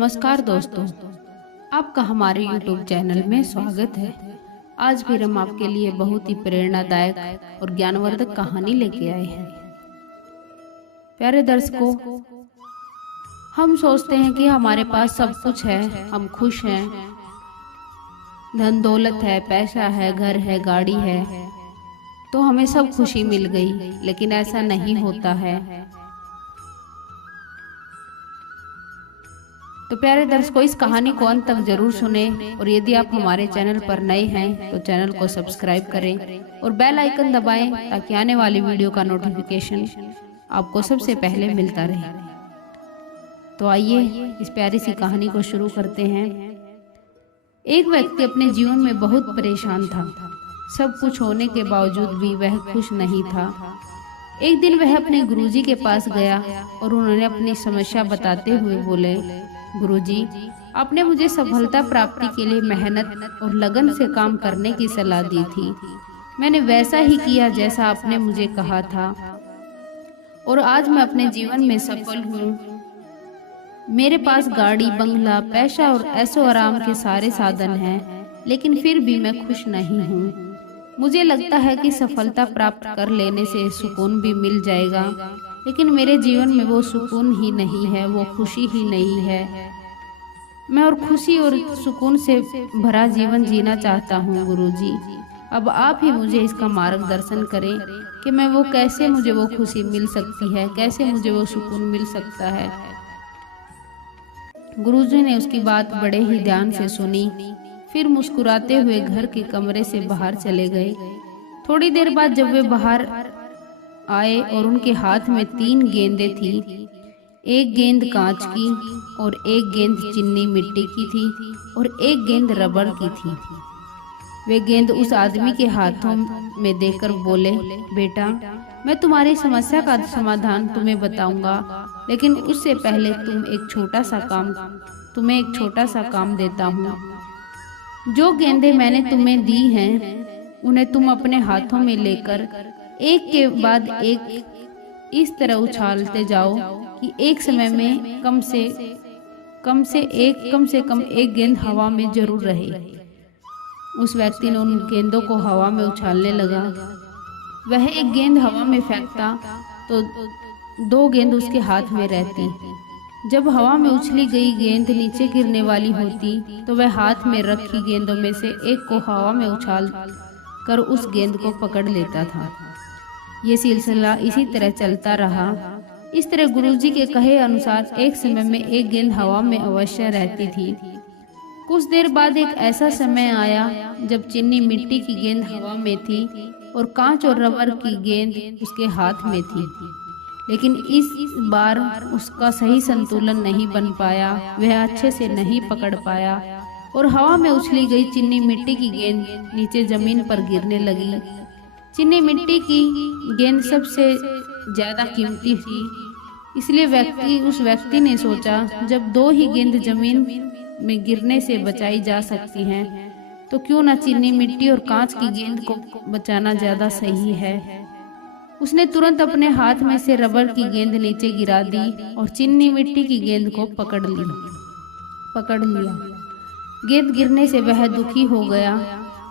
नमस्कार दोस्तों, आपका हमारे YouTube चैनल में स्वागत है। आज फिर हम आपके लिए बहुत ही प्रेरणादायक और ज्ञानवर्धक कहानी लेके आए हैं। प्यारे दर्शकों, हम सोचते हैं कि हमारे पास सब कुछ है, हम खुश हैं, धन दौलत है, पैसा है, घर है, गाड़ी है, तो हमें सब खुशी मिल गई। लेकिन ऐसा नहीं होता है। तो प्यारे दर्शकों, इस कहानी को अंत तक जरूर सुने और यदि आप हमारे चैनल पर नए हैं तो चैनल को सब्सक्राइब करें और बेल आइकन दबाएं ताकि आने वाली वीडियो का नोटिफिकेशन आपको सबसे पहले मिलता रहे। तो आइए इस प्यारी सी कहानी को शुरू करते हैं। एक व्यक्ति अपने जीवन में बहुत परेशान था। सब कुछ होने के बावजूद भी वह खुश नहीं था। एक दिन वह अपने गुरुजी के पास गया और उन्होंने अपनी समस्या बताते हुए बोले, गुरुजी, आपने मुझे सफलता प्राप्ति के लिए मेहनत और लगन से काम करने की सलाह दी थी। मैंने वैसा ही किया जैसा आपने मुझे कहा था और आज मैं अपने जीवन में सफल हूँ। मेरे पास गाड़ी, बंगला, पैसा और ऐशो आराम के सारे साधन हैं, लेकिन फिर भी मैं खुश नहीं हूँ। मुझे लगता है कि सफलता प्राप्त कर लेने से सुकून भी मिल जाएगा, लेकिन मेरे जीवन में वो सुकून ही नहीं है, वो खुशी ही नहीं है। मैं और खुशी और सुकून से भरा जीवन जीना चाहता हूँ गुरुजी। अब आप ही मुझे इसका मार्गदर्शन करें कि मैं वो कैसे मुझे वो खुशी मिल सकती है, कैसे मुझे वो सुकून मिल सकता है। गुरुजी ने उसकी बात बड़े ही ध्यान से सुनी, फिर मुस्कुराते हुए घर के कमरे से बाहर चले गए। थोड़ी देर बाद जब वे बाहर आए और उनके हाथ में 3 गेंदें थी, एक गेंद कांच की और एक गेंद चीनी मिट्टी की थी और एक गेंद रबड़ की थी। वे गेंद उस आदमी के हाथों में देकर बोले, बेटा, मैं तुम्हारी समस्या का समाधान तुम्हें बताऊंगा, लेकिन उससे पहले तुम्हें एक छोटा सा काम देता हूँ। जो गेंदें मैंने तुम्हें दी हैं, उन्हें तुम अपने हाथों में लेकर एक के बाद एक इस तरह उछालते जाओ कि एक समय में कम से कम एक गेंद हवा में जरूर रहे। उस व्यक्ति ने उन गेंदों को हवा में उछालने लगा। वह एक गेंद हवा में फेंकता तो 2 गेंद उसके हाथ में रहती। जब हवा में उछली गई गेंद नीचे गिरने वाली होती तो वह हाथ में रखी गेंदों में से एक को हवा में उछाल कर उस गेंद को पकड़ लेता था। ये सिलसिला इसी तरह चलता रहा। इस तरह गुरुजी के कहे अनुसार एक समय में एक गेंद हवा में अवश्य रहती थी। कुछ देर बाद एक ऐसा समय आया जब चीनी मिट्टी की गेंद हवा में थी और कांच और रबर की गेंद उसके हाथ में थी, लेकिन इस बार उसका सही संतुलन नहीं बन पाया। वह अच्छे से नहीं पकड़ पाया और हवा में उछली गई चीनी मिट्टी की गेंद नीचे जमीन पर गिरने लगी। चीनी मिट्टी की गेंद सबसे ज्यादा कीमती थी, इसलिए उस व्यक्ति ने सोचा, जब 2 ही गेंद जमीन में गिरने से बचाई जा सकती हैं, तो क्यों न चीनी मिट्टी और कांच की गेंद को बचाना ज्यादा सही है। उसने तुरंत अपने हाथ में से रबर की गेंद नीचे गिरा दी और चीनी मिट्टी की गेंद को पकड़ लिया। गेंद गिरने से वह दुखी हो गया,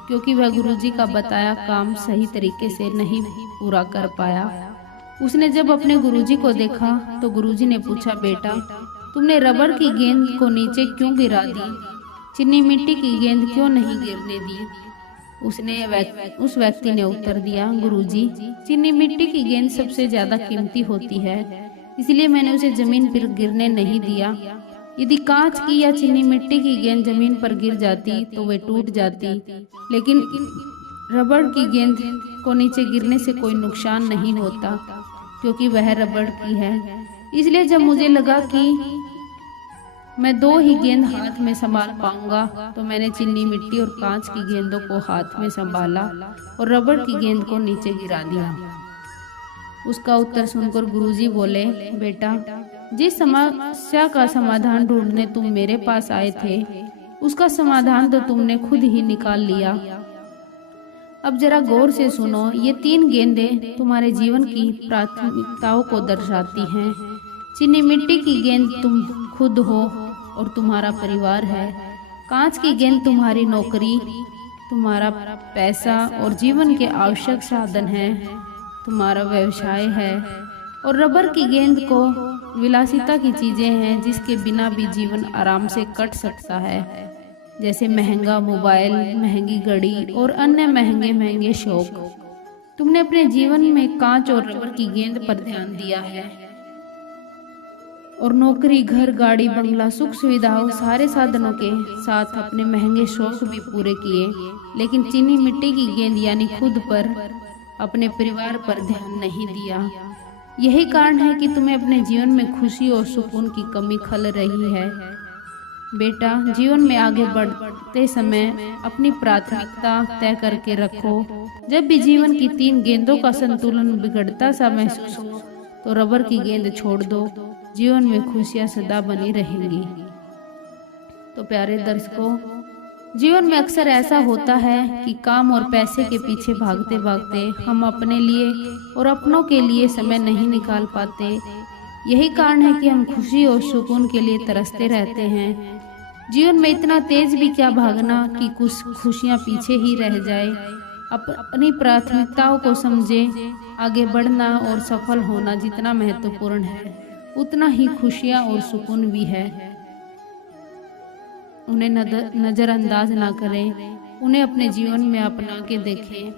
क्योंकि वह गुरुजी का बताया काम सही तरीके से नहीं पूरा कर पाया। उसने जब अपने गुरुजी को देखा तो गुरुजी ने पूछा, बेटा, तुमने रबर की गेंद को नीचे क्यों गिरा दी? चीनी मिट्टी की गेंद क्यों नहीं गिरने दी? उस व्यक्ति ने उत्तर दिया, गुरुजी, चीनी मिट्टी की गेंद सबसे ज्यादा कीमती होती है, इसलिए मैंने उसे जमीन पर गिरने नहीं दिया। यदि कांच की या चीनी मिट्टी की गेंद जमीन पर गिर जाती तो वे टूट जाती, लेकिन रबड़ की गेंद को नीचे गिरने से कोई नुकसान नहीं होता, क्योंकि वह रबड़ की है। इसलिए जब मुझे लगा कि मैं 2 ही गेंद हाथ में संभाल पाऊंगा, तो मैंने चीनी मिट्टी और कांच की गेंदों को हाथ में संभाला और रबड़ की गेंद को नीचे गिरा दिया। उसका उत्तर सुनकर गुरुजी बोले, बेटा, जिस समस्या का समाधान ढूंढने तुम मेरे पास आए थे, उसका समाधान तो तुमने खुद ही निकाल लिया। अब जरा गौर से सुनो, ये 3 गेंदें तुम्हारे जीवन की प्राथमिकताओं को दर्शाती हैं। चीनी मिट्टी की गेंद तुम खुद हो और तुम्हारा परिवार है। कांच की गेंद तुम्हारी नौकरी, तुम्हारा पैसा और जीवन के आवश्यक साधन है, तुम्हारा व्यवसाय है। और रबर की गेंद को विलासिता की चीजें हैं जिसके बिना भी जीवन आराम से कट सकता है, जैसे महंगा मोबाइल, महंगी घड़ी और अन्य महंगे महंगे शौक। तुमने अपने जीवन में कांच और रबर की गेंद पर ध्यान दिया है और नौकरी, घर, गाड़ी, बंगला, सुख सुविधाओं, सारे साधनों के साथ अपने महंगे शौक भी पूरे किए, लेकिन चीनी मिट्टी की गेंद यानी खुद पर, अपने परिवार पर ध्यान नहीं दिया। यही कारण है कि तुम्हें अपने जीवन में खुशी और सुकून की कमी खल रही है। बेटा, जीवन में आगे बढ़ते समय अपनी प्राथमिकता तय करके रखो। जब भी जीवन की 3 गेंदों का संतुलन बिगड़ता सा महसूस हो तो रबर की गेंद छोड़ दो। जीवन में खुशियां सदा बनी रहेंगी। तो प्यारे दर्शकों, जीवन में अक्सर ऐसा होता है कि काम और पैसे के पीछे भागते भागते हम अपने लिए और अपनों के लिए समय नहीं निकाल पाते। यही कारण है कि हम खुशी और सुकून के लिए तरसते रहते हैं। जीवन में इतना तेज भी क्या भागना कि कुछ खुशियां पीछे ही रह जाए। अपनी प्राथमिकताओं को समझे। आगे बढ़ना और सफल होना जितना महत्वपूर्ण है उतना ही खुशियां और सुकून भी है। उन्हें नजरअंदाज ना करें, उन्हें अपने जीवन में अपना के देखें।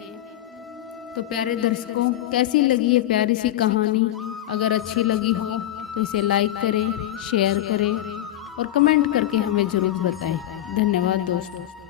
तो प्यारे दर्शकों, कैसी लगी ये प्यारी सी कहानी? अगर अच्छी लगी हो तो इसे लाइक करें, शेयर करें और कमेंट करके हमें ज़रूर बताएं। धन्यवाद दोस्तों।